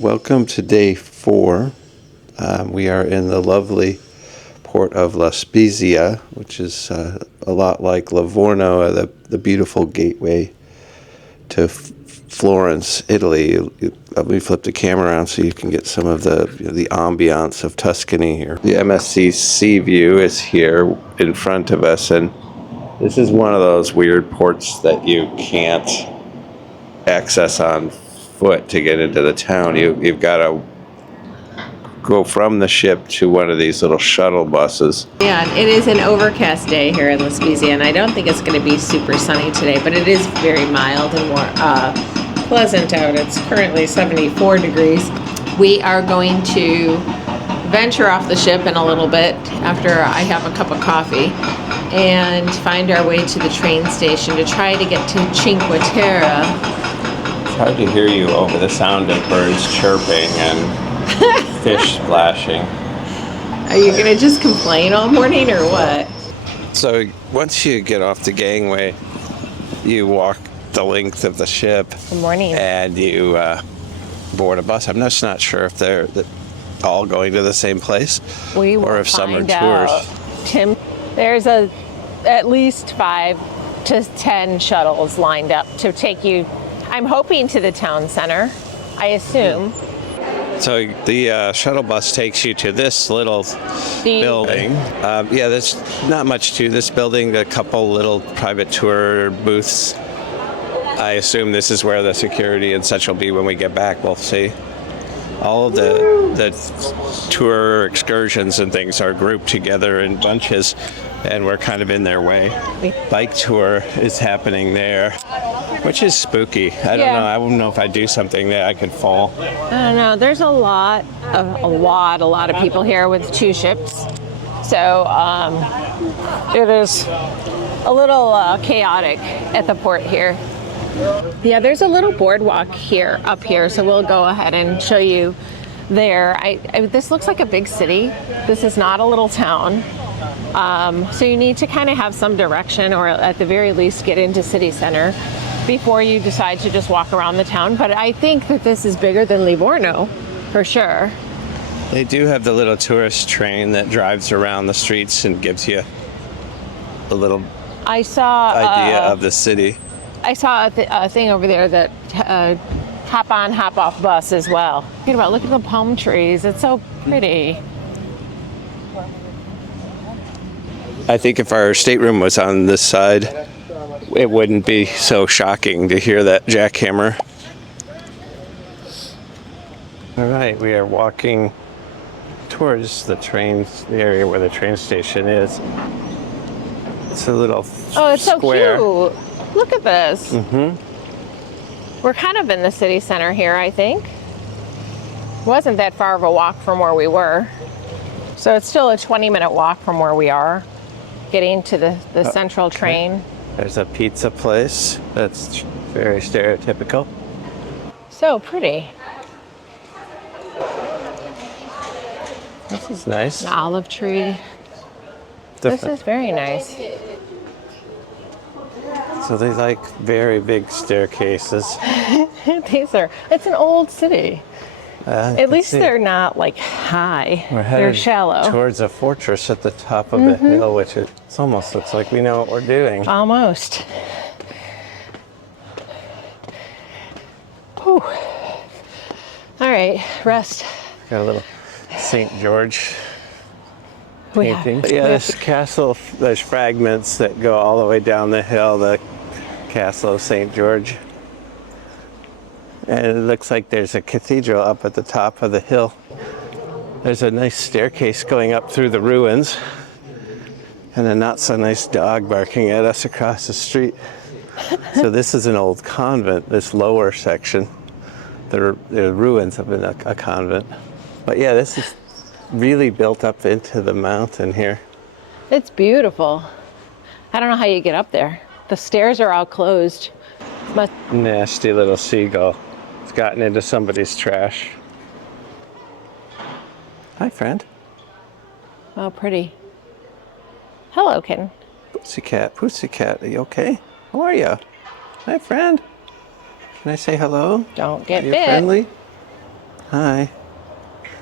Welcome to day 4. We are in the lovely port of La Spezia, which is a lot like Livorno, the beautiful gateway to Florence, Italy. Let me flip the camera around so you can get some of the ambiance of Tuscany here. The MSC Sea View is here in front of us, and this is one of those weird ports that you can't access on foot to get into the town. You've got to go from the ship to one of these little shuttle buses. Yeah, it is an overcast day here in La Spezia, and I don't think it's going to be super sunny today, but it is very mild and more pleasant out. It's currently 74 degrees. We are going to venture off the ship in a little bit after I have a cup of coffee and find our way to the train station to try to get to Cinque Terre. It's hard to hear you over the sound of birds chirping and fish splashing. Are you going to just complain all morning or what? So once you get off the gangway, you walk the length of the ship. Good morning. And you board a bus. I'm just not sure if they're all going to the same place or if some are tours. Tim, there's at least 5 to 10 shuttles lined up to take you, I'm hoping, to the town center, I assume. So the shuttle bus takes you to this little building. Yeah, there's not much to this building. A couple little private tour booths. I assume this is where the security and such will be when we get back. We'll see. All of the tour excursions and things are grouped together in bunches, and we're kind of in their way. Bike tour is happening there, which is spooky. I don't know. I don't know if I do something that I could fall. I don't know. There's a lot of people here with 2 ships. So it is a little chaotic at the port here. Yeah, there's a little boardwalk up here, so we'll go ahead and show you there. This looks like a big city. This is not a little town. So you need to kind of have some direction, or at the very least get into city center before you decide to just walk around the town. But I think that this is bigger than Livorno, for sure. They do have the little tourist train that drives around the streets and gives you a little idea of the city. I saw a thing over there that hop on, hop off bus as well. Look at the palm trees. It's so pretty. I think if our stateroom was on this side, it wouldn't be so shocking to hear that jackhammer. All right, we are walking towards the area where the train station is. It's a little it's square. So cute. Look at this. We're kind of in the city center here, I think. Wasn't that far of a walk from where we were. So it's still a 20-minute walk from where we are, getting to the central train. There's a pizza place that's very stereotypical. So pretty. This is nice. An olive tree. This is very nice. So they like very big staircases. It's an old city. At least they're not like high. They're shallow. Towards a fortress at the top of the hill, which it almost looks like we know what we're doing. Almost. Whew. All right, rest. Got a little St. George painting. Yeah, this castle, there's fragments that go all the way down the hill, the Castle of St. George. And it looks like there's a cathedral up at the top of the hill. There's a nice staircase going up through the ruins, and a not so nice dog barking at us across the street. So this is an old convent, this lower section. The ruins of a convent. But yeah, this is really built up into the mountain here. It's beautiful. I don't know how you get up there. The stairs are all closed. Nasty little seagull. It's gotten into somebody's trash. Hi, friend. Oh, pretty. Hello, kitten. Pussycat, pussycat, are you okay? How are you? Hi, friend. Can I say hello? Don't get Are you bit. friendly? Hi.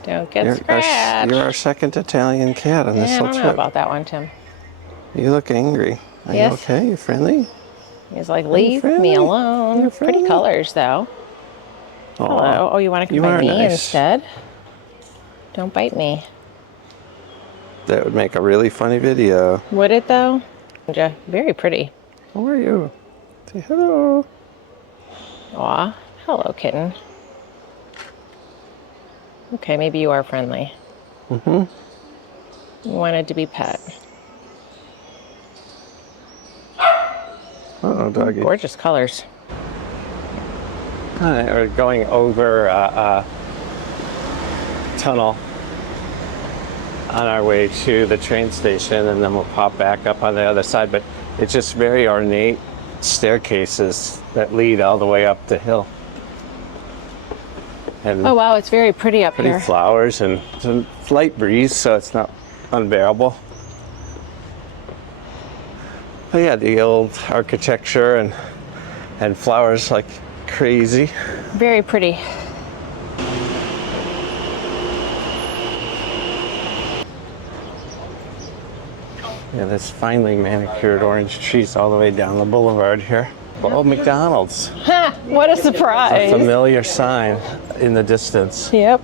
Don't get You're scratched. you're our second Italian cat on this Yeah, I whole don't know trip. about that one, Tim. You look angry. Are you Yes. okay? You friendly? He's like, Are you leave me friendly? alone. You're Pretty friendly? colors, though. Aw, Hello. Oh, you want to come you by are me nice. instead? Don't bite me. That would make a really funny video. Would it, though? Very pretty. How are you? Say hello. Aw. Hello, kitten. Okay, maybe you are friendly. Mm-hmm. You wanted to be pet. Uh-oh, doggy. Gorgeous colors. Hi, we're going over a tunnel on our way to the train station, and then we'll pop back up on the other side. But it's just very ornate staircases that lead all the way up the hill. And Oh, wow, it's very pretty up pretty here. flowers, and it's a light breeze, so it's not unbearable. But yeah, the old architecture and flowers like crazy. Very pretty. Yeah, there's finely manicured orange trees all the way down the boulevard here. Oh, McDonald's. Ha! What a surprise. A familiar sign in the distance. Yep.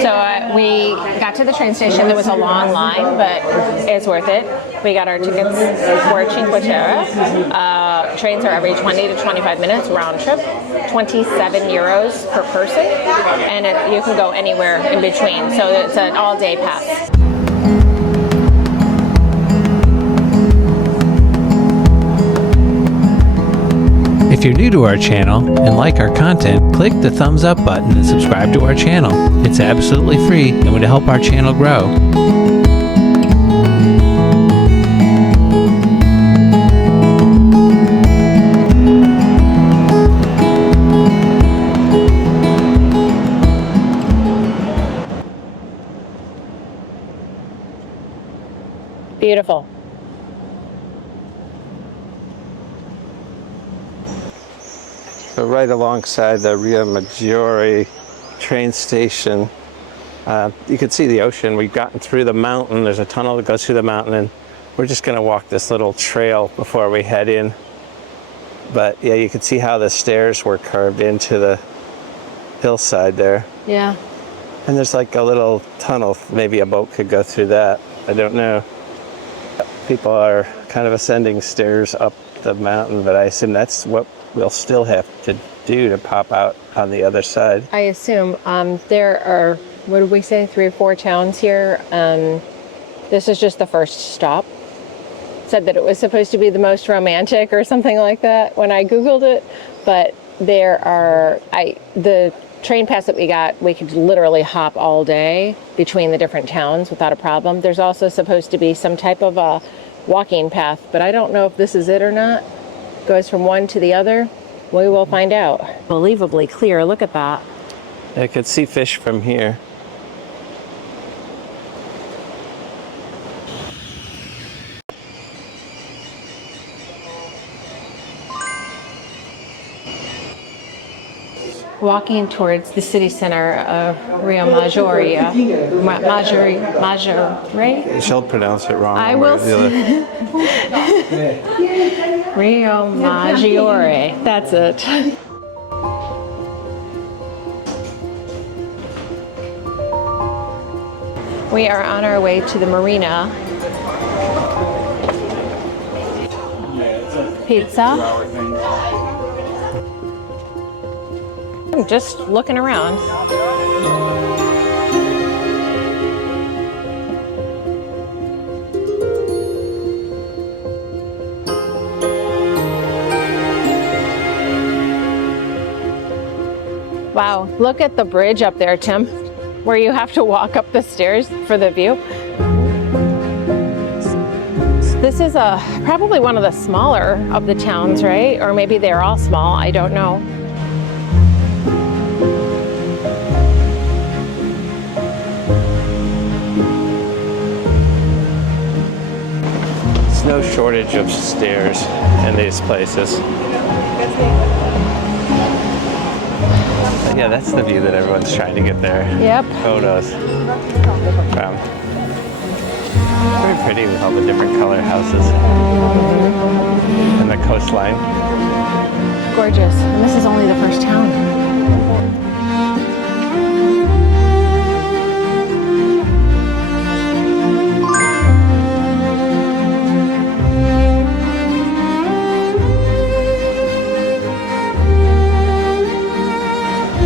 So we got to the train station. There was a long line, but it's worth it. We got our tickets for Cinque Terre. Trains are every 20 to 25 minutes round trip, 27 euros per person, and you can go anywhere in between. So it's an all-day pass. If you're new to our channel and like our content, click the thumbs up button and subscribe to our channel. It's absolutely free and would help our channel grow. Beautiful. So right alongside the Riomaggiore train station, you can see the ocean. We've gotten through the mountain. There's a tunnel that goes through the mountain, and we're just going to walk this little trail before we head in. But yeah, you can see how the stairs were carved into the hillside there. Yeah. And there's like a little tunnel. Maybe a boat could go through that. I don't know. People are kind of ascending stairs up the mountain, but I assume that's what we'll still have to do to pop out on the other side. I assume there are, what did we say, 3 or 4 towns here. This is just the first stop. Said that it was supposed to be the most romantic or something like that when I Googled it, but there are, the train pass that we got, we could literally hop all day between the different towns without a problem. There's also supposed to be some type of a walking path, but I don't know if this is it or not. Goes from one to the other. We will find out. Unbelievably clear, look at that. I could see fish from here. Walking towards the city center of Riomaggiore. Maggiore? She'll pronounce it wrong. I one way will or the other. Riomaggiore. That's it. We are on our way to the marina. Pizza. I'm just looking around. Wow, look at the bridge up there, Tim, where you have to walk up the stairs for the view. This is probably one of the smaller of the towns, right? Or maybe they're all small, I don't know. There's no shortage of stairs in these places. Yeah, that's the view that everyone's trying to get their Yep. photos from. Very pretty with all the different color houses and the coastline. Gorgeous. And this is only the first town.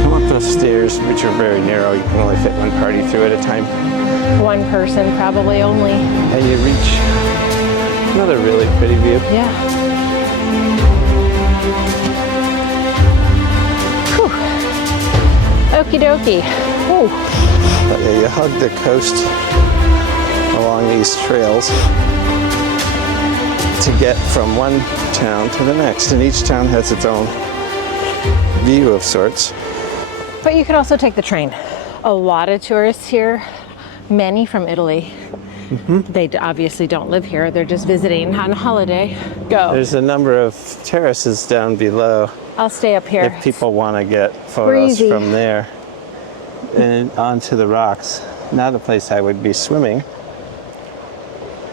Come up those stairs, which are very narrow. You can only fit one party through at a time. One person probably only. And you reach another really pretty view. Yeah. Whew. Okie dokie. Ooh. But yeah, you hug the coast along these trails to get from one town to the next. And each town has its own view of sorts. But you could also take the train. A lot of tourists here, many from Italy. They obviously don't live here. They're just visiting on holiday. Go. There's a number of terraces down below I'll stay up here. if people want to get photos Breezy. from there and onto the rocks. Not a place I would be swimming.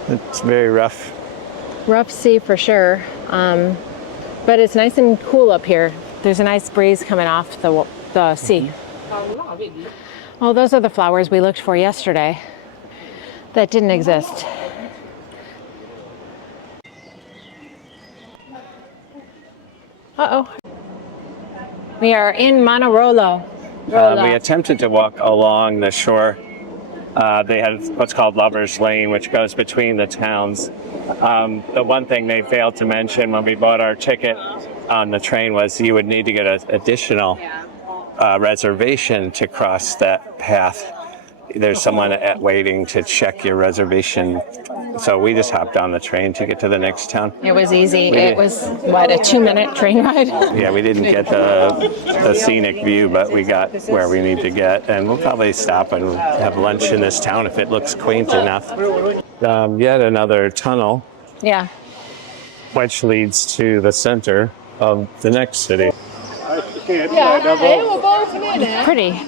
It's very rough. Rough sea for sure. But it's nice and cool up here. There's a nice breeze coming off the sea. Oh, those are the flowers we looked for yesterday that didn't exist. Uh-oh. We are in Manarola. We attempted to walk along the shore. They had what's called Lover's Lane, which goes between the towns. The one thing they failed to mention when we bought our ticket on the train was you would need to get an additional reservation to cross that path. There's someone waiting to check your reservation. So we just hopped on the train to get to the next town. It was easy. It was, what, a 2-minute train ride? Yeah, we didn't get the scenic view, but we got where we need to get. And we'll probably stop and have lunch in this town if it looks quaint enough. Yet another tunnel, Yeah. which leads to the center of the next city. Pretty.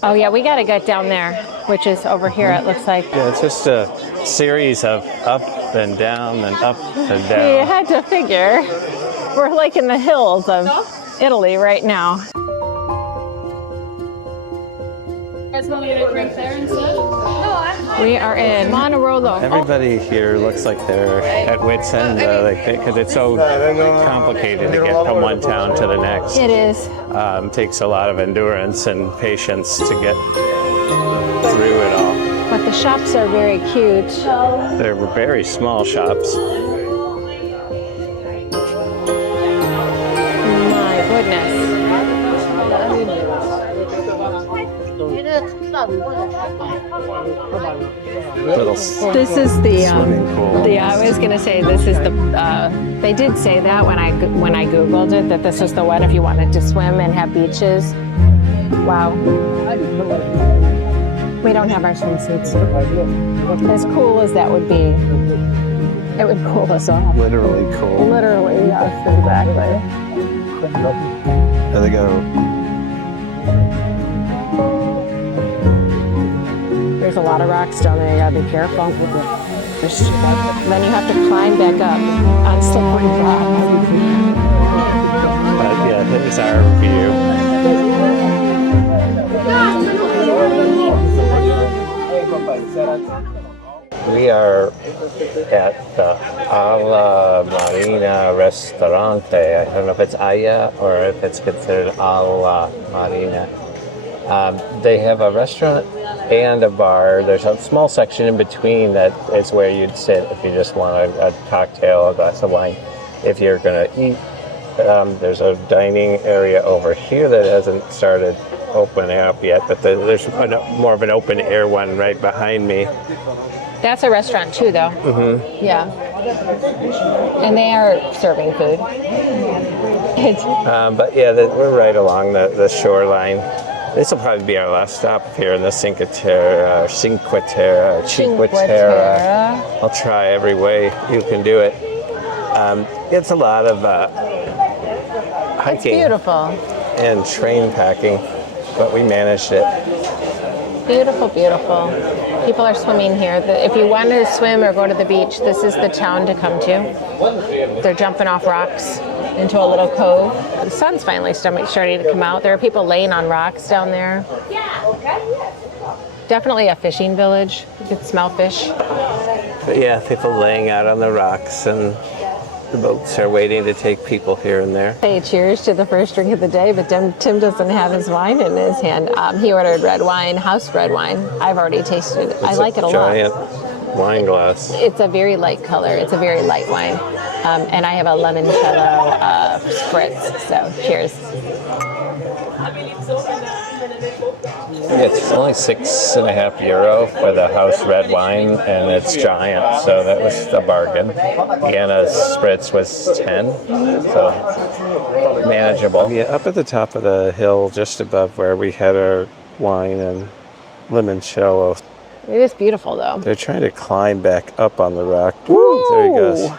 Oh yeah, we gotta get down there, which is over here, it looks like. Yeah, it's just a series of up and down and up and We down. had to figure. We're like in the hills of Italy right now. We are in Manarola. Everybody here looks like they're at wit's end because it's so complicated to get from one town to the next. It is. Takes a lot of endurance and patience to get through it all. But the shops are very cute. They're very small shops. My goodness. Little This is the swimming pool. I was gonna say this is the they did say that when I googled it, that this was the one if you wanted to swim and have beaches. Wow. We don't have our swimsuits. As cool as that would be, it would cool us off. Literally cool. Literally, yes, exactly. There they go. There's a lot of rocks down there, you gotta be careful. Then you have to climb back up on slippery rocks. But yeah, here's our view. We are at the Alla Marina Ristorante. I don't know if it's Aya or if it's considered Alla Marina. They have a restaurant and a bar. There's a small section in between that is where you'd sit if you just want a cocktail, a glass of wine. If you're going to eat, there's a dining area over here that hasn't started opening up yet, but there's more of an open air one right behind me. That's a restaurant too, though. Mm-hmm. Yeah. And they are serving food. But yeah, we're right along the shoreline. This will probably be our last stop here in the Cinque Terre. I'll try every way you can do it. It's a lot of hiking. It's beautiful. and train packing, but we managed it. Beautiful, beautiful. People are swimming here. If you want to swim or go to the beach, this is the town to come to. They're jumping off rocks into a little cove. The sun's finally starting to come out. There are people laying on rocks down there. Definitely a fishing village. You can smell fish. But yeah, people laying out on the rocks, and the boats are waiting to take people here and there. Hey, cheers to the first drink of the day, but Tim doesn't have his wine in his hand. He ordered red wine, house red wine. I've already tasted it. I like it a lot. Giant wine glass. It's a very light color. It's a very light wine. And I have a limoncello spritz, so cheers. It's only €6.50 for the house red wine, and it's giant, so that was a bargain. Deanna's spritz was 10, so manageable. Yeah, up at the top of the hill, just above where we had our wine and limoncello. It is beautiful, though. They're trying to climb back up on the rock. Woo! There he goes.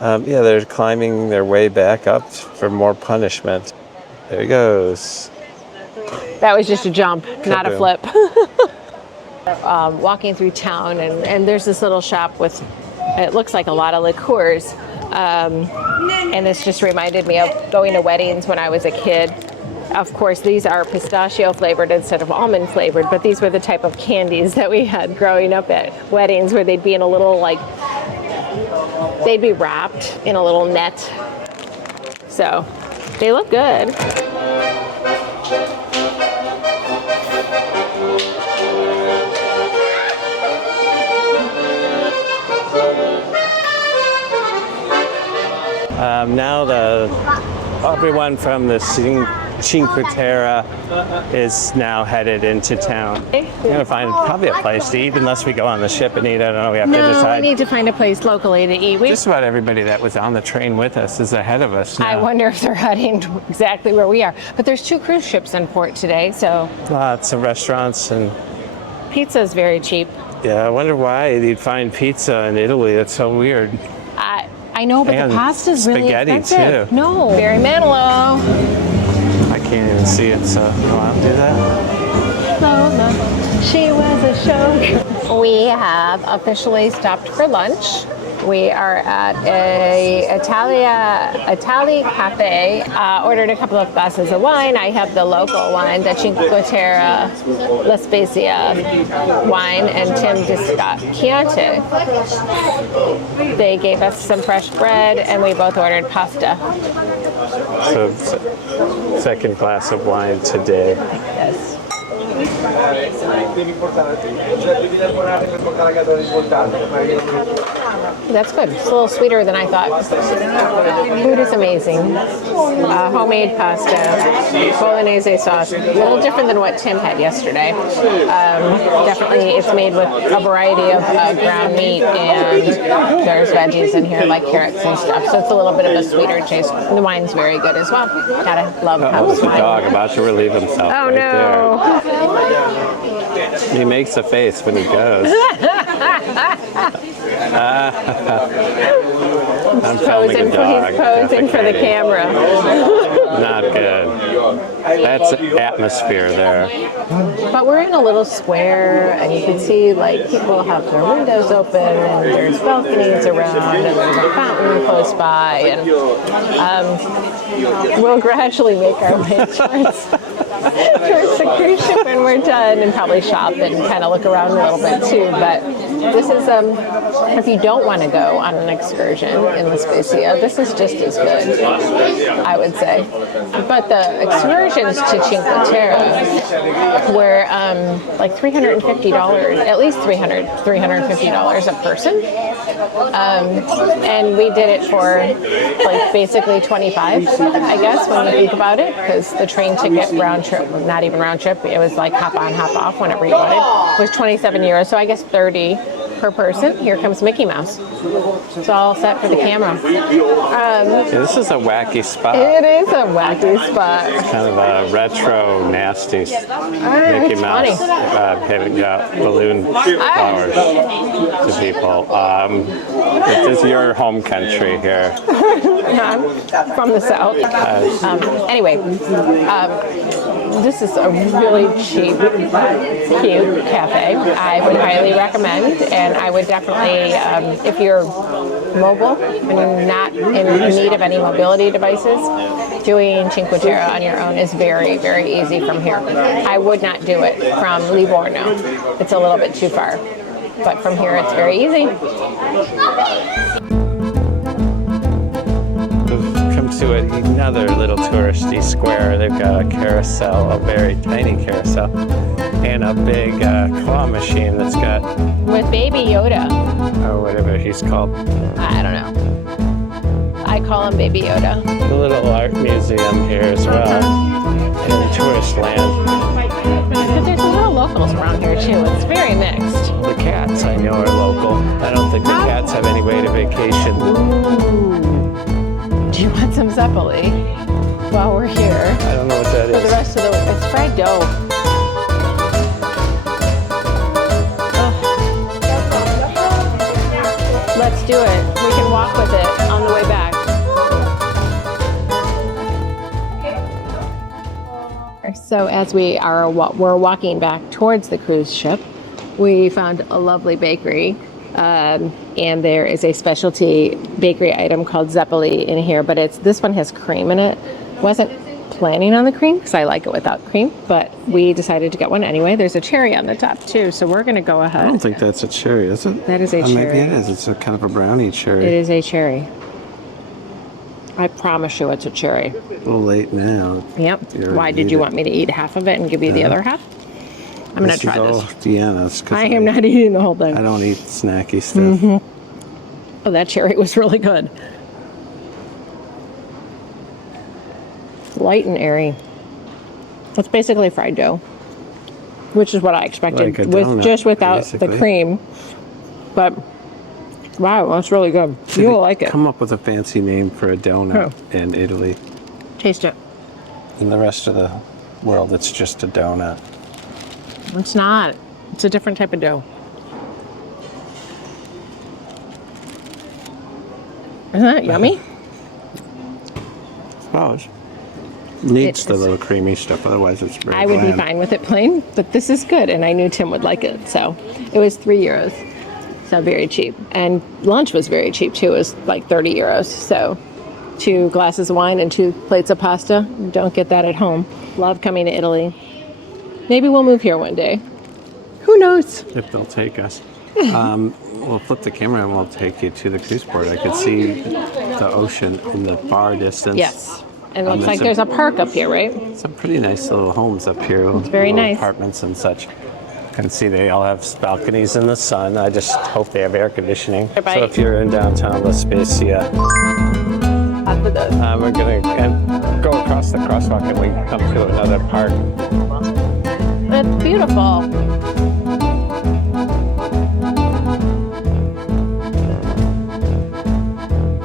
Yeah, they're climbing their way back up for more punishment. There he goes. That was just a jump, not a flip. Walking through town, and there's this little shop with, it looks like a lot of liqueurs. And this just reminded me of going to weddings when I was a kid. Of course, these are pistachio flavored instead of almond flavored, but these were the type of candies that we had growing up at weddings, where they'd be in a little, they'd be wrapped in a little net. So they look good. Now everyone from the Cinque Terre is now headed into town. We're gonna find probably a place to eat, unless we go on the ship and eat. I don't know. We have to decide. We need to find a place locally to eat. Just about everybody that was on the train with us is ahead of us now. I wonder if they're heading exactly where we are. But there's 2 cruise ships in port today, so Lots of restaurants, and pizza is very cheap. yeah, I wonder why you'd find pizza in Italy. That's so weird. I know, but And the pasta's really spaghetti, expensive. too. No, very Manarola. I can't even see it, so I'll do that. Lola, she was a show. We have officially stopped for lunch. We are at a Itali cafe. Ordered a couple of glasses of wine. I have the local wine, the Cinque Terre La Spezia wine, and Tim just got Chianti. They gave us some fresh bread, and we both ordered pasta. So, second glass of wine today. Yes. That's good. It's a little sweeter than I thought. Food is amazing. Homemade pasta, bolognese sauce. A little different than what Tim had yesterday. Definitely, it's made with a variety of ground meat, and there's veggies in here like carrots and stuff. So it's a little bit of a sweeter taste. And the wine's very good as well. Gotta love house The wine. dog about to relieve himself. Oh right no! There. He makes a face when he goes. I'm filming a dog. He's posing for the camera. Not good. That's atmosphere there. But we're in a little square, and you can see people have their windows open, and there's balconies around, and there's a fountain close by, and we'll gradually make our way towards the cruise ship when we're done, and probably shop and kind of look around a little bit too. But this is if you don't want to go on an excursion in La Spezia, this is just as good, I would say. But the excursions to Cinque Terre were like $350, at least $350 a person. And we did it for basically 25, I guess, when you think about it, because the train ticket round trip, not even round trip, it was like hop on, hop off whenever you wanted, was €27. So I guess 30 per person. Here comes Mickey Mouse. It's all set for the camera. This is a wacky spot. It is a wacky spot. It's kind of a retro, nasty Mickey Mouse handing out balloon flowers to people. This is your home country here. I'm from the south. Anyway, this is a really cheap, cute cafe. I would highly recommend, and I would definitely, if you're mobile and not in need of any mobility devices, doing Cinque Terre on your own is very, very easy from here. I would not do it from Livorno. It's a little bit too far. But from here, it's very easy. We've come to another little touristy square. They've got a carousel, a very tiny carousel, and a big claw machine that's got... With Baby Yoda. Or whatever he's called. I don't know. I call him Baby Yoda. The little art museum here as well. In tourist land. But there's a little locals around here too. It's very mixed. The cats I know are local. I don't think the cats have any way to vacation. Ooh. Do you want some zeppoli while we're here? I don't know what that For is. the rest of the, it's fried dough. Let's do it. We can walk with it on the way back. So as we're walking back towards the cruise ship, we found a lovely bakery, and there is a specialty bakery item called zeppoli in here, but this one has cream in it. Wasn't planning on the cream because I like it without cream, but we decided to get one anyway. There's a cherry on the top too, so we're going to go ahead. I don't think that's a cherry, is it? That is a cherry. Maybe it is. It's a kind of a brownie cherry. It is a cherry. I promise you it's a cherry. A little late now. Yep. Why did you want me to eat half of it and give you the other half? I'm going to try this. Deanna's. I am not eating the whole thing. I don't eat snacky stuff. Oh, that cherry was really good. Light and airy. It's basically fried dough, which is what I expected, Like a donut, just without basically. the cream. But wow, that's really good. You'll like it. Come up with a fancy name for a donut in Italy. Taste it. In the rest of the world, it's just a donut. It's not. It's a different type of dough. Isn't that yummy? Oh, it needs the little creamy stuff. Otherwise, it's very I would bland. be fine with it plain, but this is good, and I knew Tim would like it. So it was €3, so very cheap. And lunch was very cheap too. It was like €30. So 2 glasses of wine and 2 plates of pasta. Don't get that at home. Love coming to Italy. Maybe we'll move here one day. Who knows? If they'll take us. We'll flip the camera and we'll take you to the cruise port. I could see the ocean in the far distance. Yes. And it looks like there's a park up here, right? Some pretty nice little homes up here. It's very nice. Apartments and such. You can see they all have balconies in the sun. I just hope they have air conditioning. Bye-bye. So if you're in downtown La Spezia, After the we're going to go across the crosswalk and we come to another park. It's beautiful.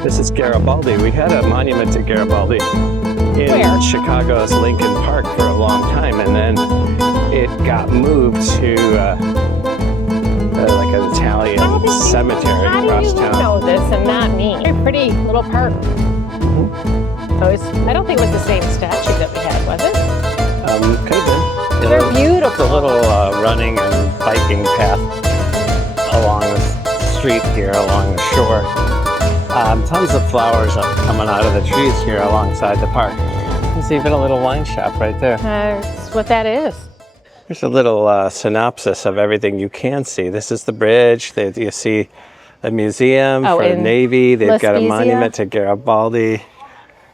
This is Garibaldi. We had a monument to Garibaldi in Where? Chicago's Lincoln Park for a long time, and then it got moved to like an Italian cemetery across How do you town. know this and not me? Very pretty little park. I don't think it was the same statue that we had, was it? Could have been. They're beautiful. It's a little running and biking path along the street here, along the shore. Tons of flowers coming out of the trees here alongside the park. There's even a little wine shop right there. That's what that is. Here's a little synopsis of everything you can see. This is the bridge. You see a museum for the Navy. They've La got a Spezia. monument to Garibaldi.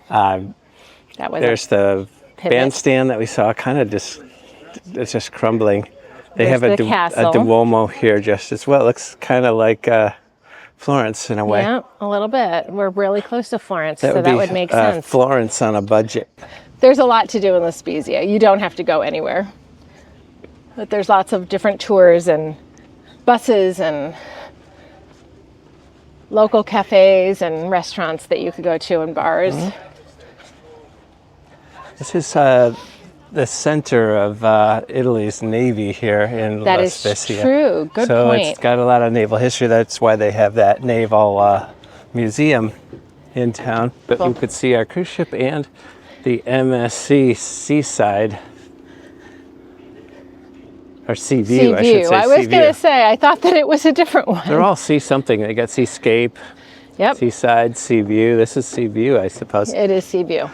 That was There's the bandstand that we saw, kind of it's just crumbling. They have a castle. Duomo here just as well. It looks kind of like Florence in a way. Yeah, a little bit. We're really close to Florence, That so that be, would make sense. Florence on a budget. There's a lot to do in La Spezia. You don't have to go anywhere. But there's lots of different tours and buses and local cafes and restaurants that you could go to and bars. Mm-hmm. This is the center of Italy's Navy here in That La is Spezia. true. Good so point. it's got a lot of naval history. That's why they have that naval museum in town, but you could see our cruise ship and the MSC Seaside, or Sea View, I should say. I was going to say, I thought that it was a different one. They're all Sea something. They got Seascape, Yep. Seaside, Sea View. This is Sea View, I suppose. It is Sea View.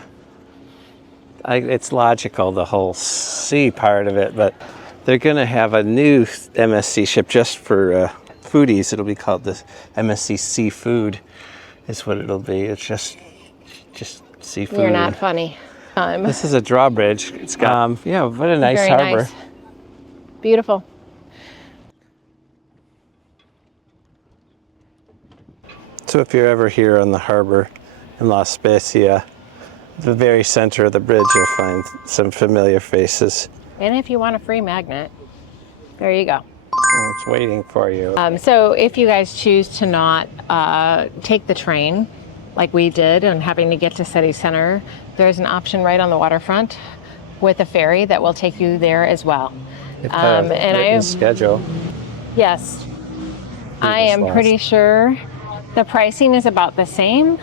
It's logical, the whole sea part of it, but they're going to have a new MSC ship just for foodies. It'll be called the MSC Seafood, is what it'll be. It's just seafood. You're not funny. This is a drawbridge. It's got, yeah, what a nice Very harbor. nice. Beautiful. So if you're ever here on the harbor in La Spezia, the very center of the bridge, you'll find some familiar faces. And if you want a free magnet, there you go. It's waiting for you. So if you guys choose to not take the train like we did and having to get to city center, there's an option right on the waterfront with a ferry that will take you there as well. And I have schedule. Yes, I am pretty sure the pricing is about the same,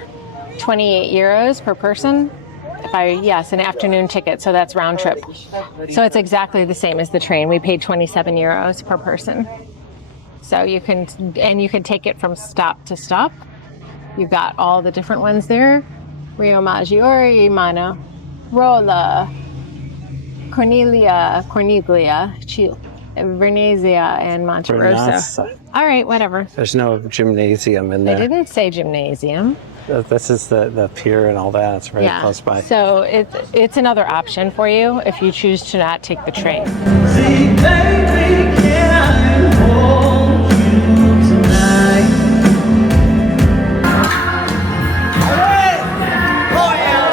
28 euros per person. Yes, an afternoon ticket, so that's round trip. So it's exactly the same as the train. We paid 27 euros per person. So you can take it from stop to stop. You've got all the different ones there. Riomaggiore, Manarola, Cornelia, Venezia, and Monterosa. All right, whatever. There's no gymnasium in there. They didn't say gymnasium. This is the pier and all that. It's very close by. So it's another option for you if you choose to not take the train. See, baby, can I hold you tonight? Oh yeah!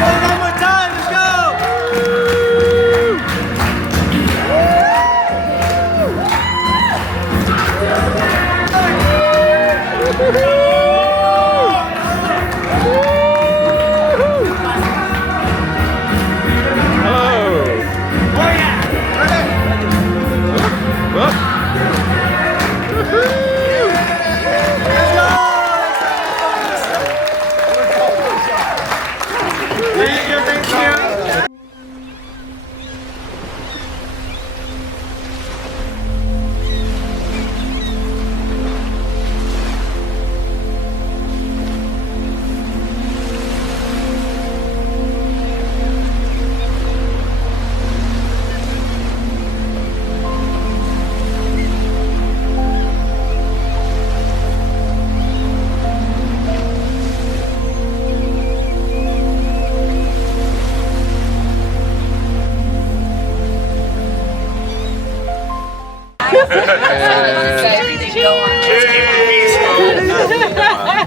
One more time, let's go!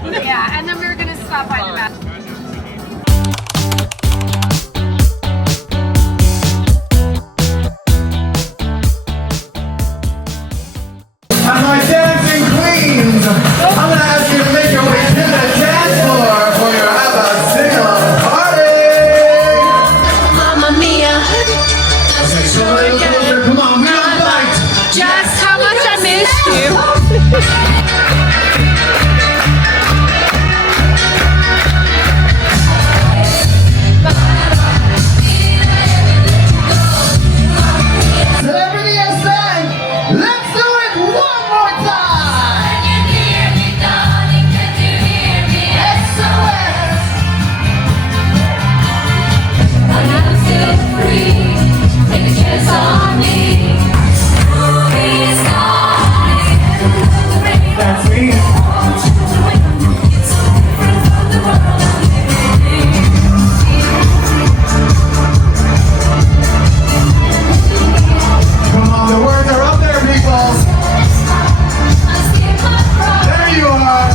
Yeah, and then we were gonna stop by the bathroom. And my dancing queens, I'm gonna ask you to make your way to the dance floor for your ABBA sing-along party. Mamma mia, So a little closer, come on, we don't bite. Just how much I missed you. Celebrity Ascent, let's do it one more time. SOS. That's me. Come on, the words are up there, people. There you are.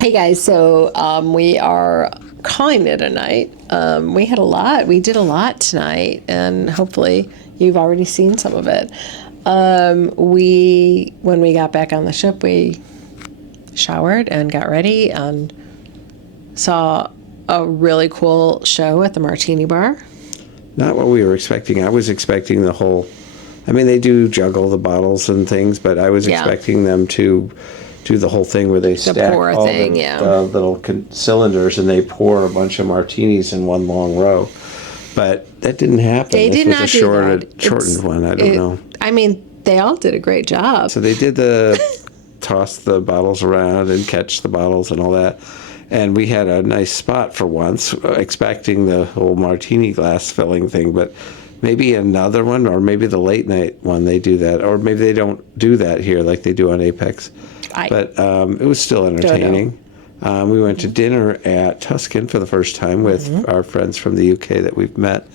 Hey guys, so we are calling it a night. We did a lot tonight, and hopefully You've already seen some of it. When we got back on the ship, we showered and got ready and saw a really cool show at the Martini Bar. Not what we were expecting. I was expecting the whole. I mean, they do juggle the bottles and things, but I was expecting them to do the whole thing where they stack pour all thing, the little cylinders and they pour a bunch of martinis in one long row. But that didn't happen. They did not do that. Shortened one. I don't know. I mean, they all did a great job. So they did toss the bottles around and catch the bottles and all that. And we had a nice spot for once, expecting the whole martini glass filling thing, but maybe another one, or maybe the late night one, they do that. Or maybe they don't do that here like they do on Apex. But it was still entertaining. We went to dinner at Tuscan for the first time with our friends from the UK that we've met.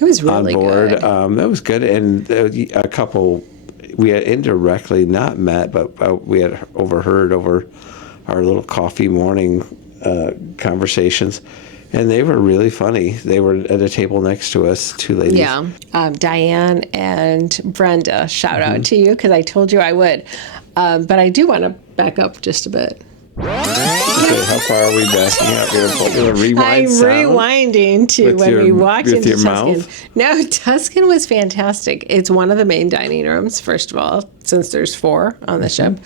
It was really on board. good. That was good. And a couple we had indirectly not met, but we had overheard over our little coffee morning conversations. And they were really funny. They were at a table next to us, two ladies. Yeah. Diane and Brenda, shout out to you, because I told you I would. But I do want to back up just a bit. Okay, how far are we backing up here? A rewind I'm sound rewinding to with when we walked into your Tuscan. mouth? No, Tuscan was fantastic. It's one of the main dining rooms, first of all, since there's 4 on the ship.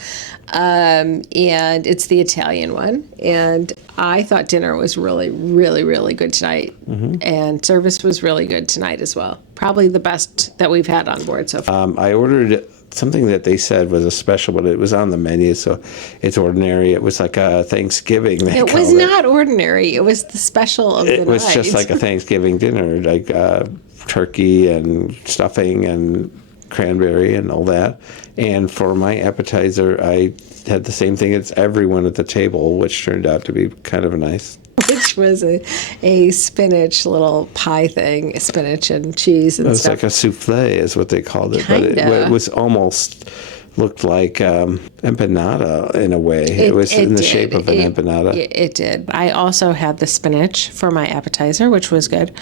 And it's the Italian one. And I thought dinner was really, really, really good tonight. And service was really good tonight as well. Probably the best that we've had on board so far. I ordered something that they said was a special, but it was on the menu, so it's ordinary. It was like a Thanksgiving. It was not ordinary. It was the special of the night. It was just like a Thanksgiving dinner, like turkey and stuffing and cranberry and all that. And for my appetizer, I had the same thing as everyone at the table, which turned out to be kind of nice. Which was a spinach little pie thing, spinach and cheese and It was stuff. like a souffle is what they called it, Kinda. but it was almost looked like empanada in a way. It was in the shape of an empanada. It did. I also had the spinach for my appetizer, which was good.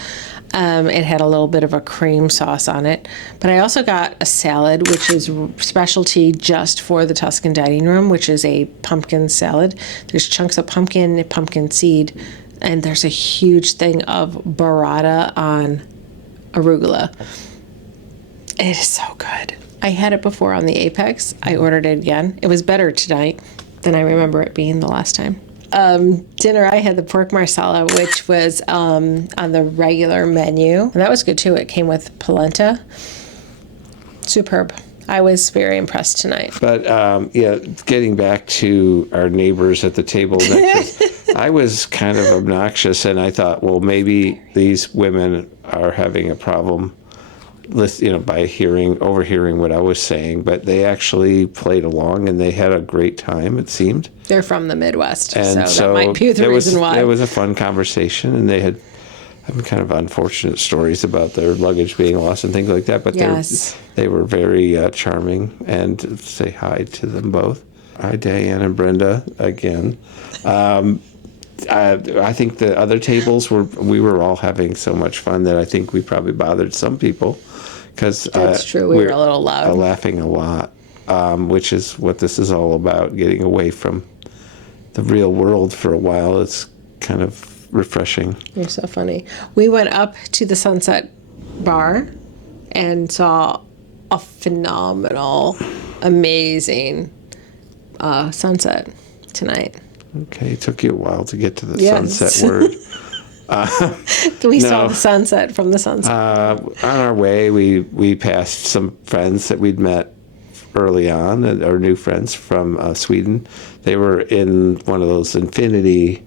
It had a little bit of a cream sauce on it. But I also got a salad, which is specialty just for the Tuscan dining room, which is a pumpkin salad. There's chunks of pumpkin seed, and there's a huge thing of burrata on arugula. It is so good. I had it before on the Apex. I ordered it again. It was better tonight than I remember it being the last time. Dinner, I had the pork marsala, which was on the regular menu. And that was good too. It came with polenta. Superb. I was very impressed tonight. But getting back to our neighbors at the table next to us, I was kind of obnoxious, and I thought, well, maybe these women are having a problem by overhearing what I was saying, but they actually played along and they had a great time, it seemed. They're from the Midwest, And so that might be the reason why. It was a fun conversation, and they had kind of unfortunate stories about their luggage being lost and things like that, but they were very charming, and say hi to them both. Hi, Diane and Brenda, again. I think the other tables we were all having so much fun that I think we probably bothered some people. That's true. We were a little loud. Laughing a lot, which is what this is all about, getting away from the real world for a while. It's kind of refreshing. You're so funny. We went up to the Sunset Bar and saw a phenomenal, amazing sunset tonight. Okay, it took you a while to get to the sunset word. We saw the sunset from the sunset. On our way, we passed some friends that we'd met early on, our new friends from Sweden. They were in one of those infinity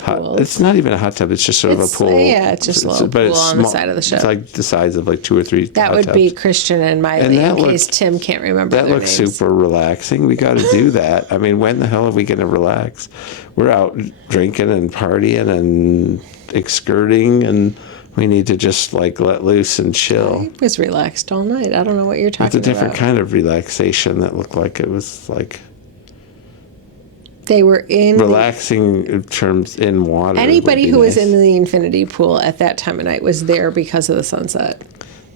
hot. It's not even a hot tub. It's just sort of a pool. Yeah, it's just a little pool on the side of the ship. It's like the size of like 2 or 3 that hot would tubs. be Christian and Miley, in case Tim can't remember That their looks names. super relaxing. We got to do that. I mean, when the hell are we going to relax? We're out drinking and partying and excurting, and we need to just like let loose and chill. I was relaxed all night. I don't know what you're talking about. It's a different kind of relaxation that looked like it was like they were in relaxing in terms in water. Anybody who was nice. in the infinity pool at that time of night was there because of the sunset.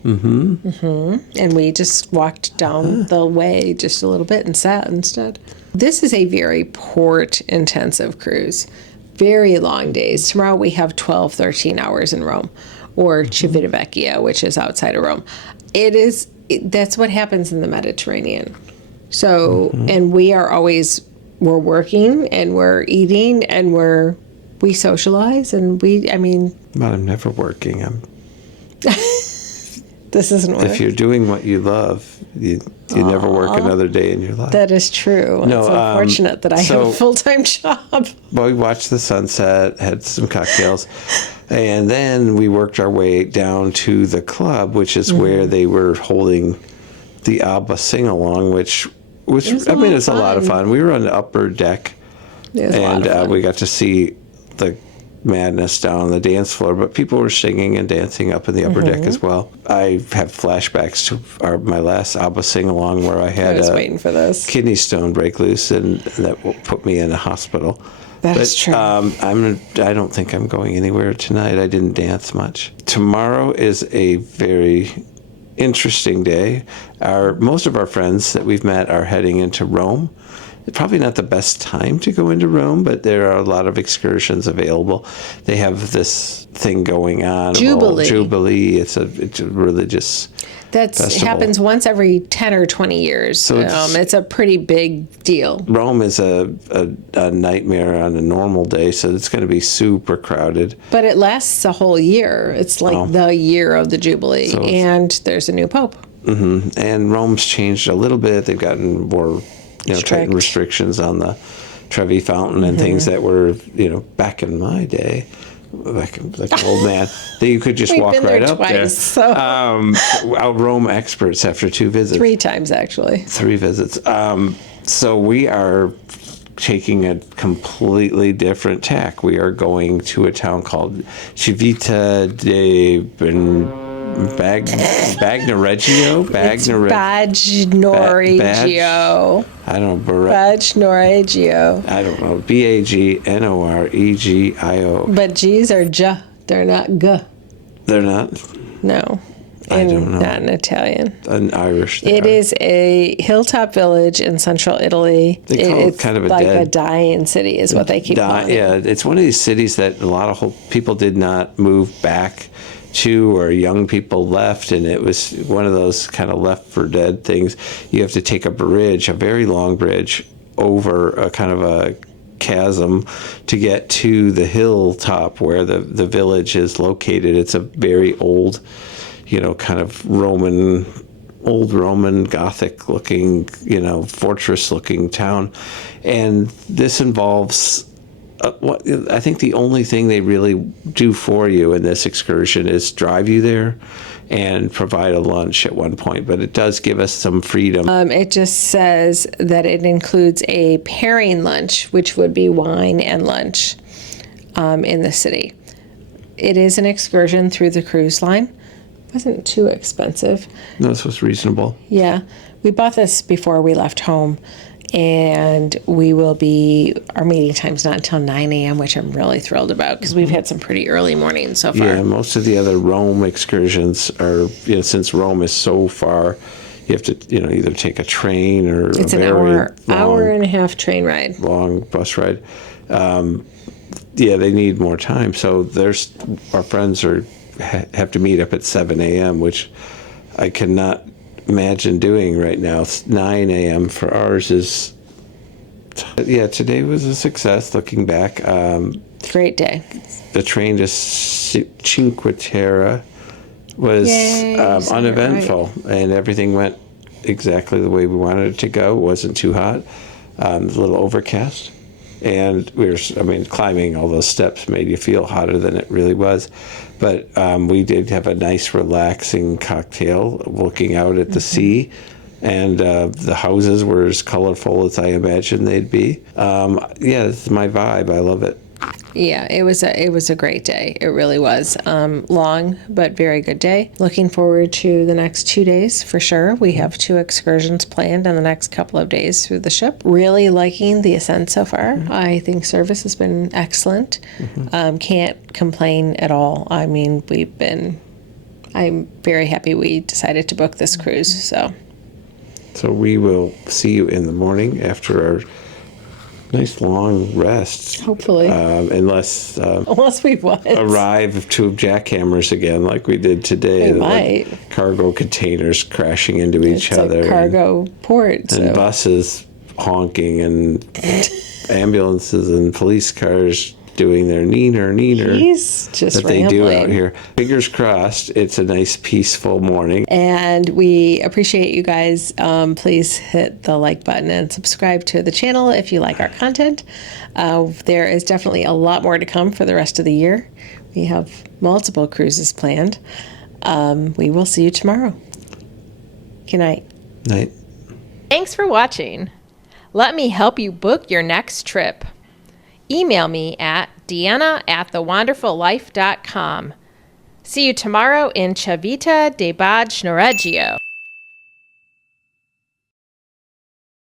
And we just walked down the way just a little bit and sat instead. This is a very port-intensive cruise. Very long days. Tomorrow we have 12, 13 hours in Rome, or Civitavecchia, which is outside of Rome. That's what happens in the Mediterranean. So, and we're working and we're eating and we socialize and But I'm never working. This isn't work. If you're doing what you love, you never work another day in your life. That is true. No, it's unfortunate that I have a full-time job. Well, we watched the sunset, had some cocktails, and then we worked our way down to the club, which is where they were holding the ABBA sing-along, which it's a lot of fun. We were on the upper deck, and we got to see the madness down on the dance floor, but people were singing and dancing up in the upper deck as well. I have flashbacks to my last ABBA sing-along where I had waiting for this kidney stone break loose, and that put me in a hospital. That's true. I don't think I'm going anywhere tonight. I didn't dance much. Tomorrow is a very interesting day. Most of our friends that we've met are heading into Rome. Probably not the best time to go into Rome, but there are a lot of excursions available. They have this thing going on. Jubilee. It's a religious festival. Happens once every 10 or 20 years. So it's a pretty big deal. Rome is a nightmare on a normal day, so it's going to be super crowded. But it lasts a whole year. It's like the year of the Jubilee, and there's a new pope. And Rome's changed a little bit. They've gotten more tighten restrictions on the Trevi Fountain and things that were, back in my day, like an old man, that you could just walk right up there. So. Rome experts after 2 visits. 3 times, actually. 3 visits. So we are taking a completely different tack. We are going to a town called Civita de Bagnoregio? Bagnoregio. I don't know. Bagnoregio. I don't know. Bagnoregio. But G's are J. They're not G. They're not? No. I don't know. Not in Italian. In Irish. It is a hilltop village in central Italy. They call it kind of a dying city is what they keep calling it. Yeah, it's one of these cities that a lot of people did not move back to, or young people left, and it was one of those kind of left for dead things. You have to take a bridge, a very long bridge, over a kind of a chasm to get to the hilltop where the village is located. It's a very old, kind of old Roman Gothic looking, fortress looking town. And this involves I think the only thing they really do for you in this excursion is drive you there and provide a lunch at one point, but it does give us some freedom. It just says that it includes a pairing lunch, which would be wine and lunch in the city. It is an excursion through the cruise line. It wasn't too expensive. No, this was reasonable. Yeah. We bought this before we left home. And our meeting time's not until 9 a.m., which I'm really thrilled about because we've had some pretty early mornings so far. Yeah, most of the other Rome excursions are, since Rome is so far, you have to, either take a train or it's an hour and a half train ride. Long bus ride. They need more time. So our friends have to meet up at 7 a.m., which I cannot imagine doing right now. It's 9 a.m. for ours is. Today was a success. Looking back, great day. The train to Cinque Terre was uneventful, and everything went exactly the way we wanted it to go. It wasn't too hot, a little overcast, and climbing all those steps made you feel hotter than it really was. But we did have a nice, relaxing cocktail looking out at the sea, and the houses were as colorful as I imagined they'd be. It's my vibe. I love it. Yeah, it was a great day. It really was. Long, but very good day. Looking forward to the next 2 days for sure. We have 2 excursions planned in the next couple of days through the ship. Really liking the Ascent so far. Mm-hmm. I think service has been excellent. Mm-hmm. Can't complain at all. We've been I'm very happy we decided to book this cruise. So we will see you in the morning after our nice long rest. hopefully, Unless unless we what? arrive to jackhammers again like we did today. We Like might. cargo containers crashing into each It's other. a cargo port. And So buses honking and ambulances and police cars doing their neener he's just that they do out rambling. here. Fingers crossed it's a nice peaceful morning. And we appreciate you guys. Please hit the like button and subscribe to the channel if you like our content. There is definitely a lot more to come for the rest of the year. We have multiple cruises planned. We will see you tomorrow. Good night. Night. Thanks for watching. Let me help you book your next trip. Email me at Deanna@thewonderfullife.com. See you tomorrow in Civita de Baj Noreggio.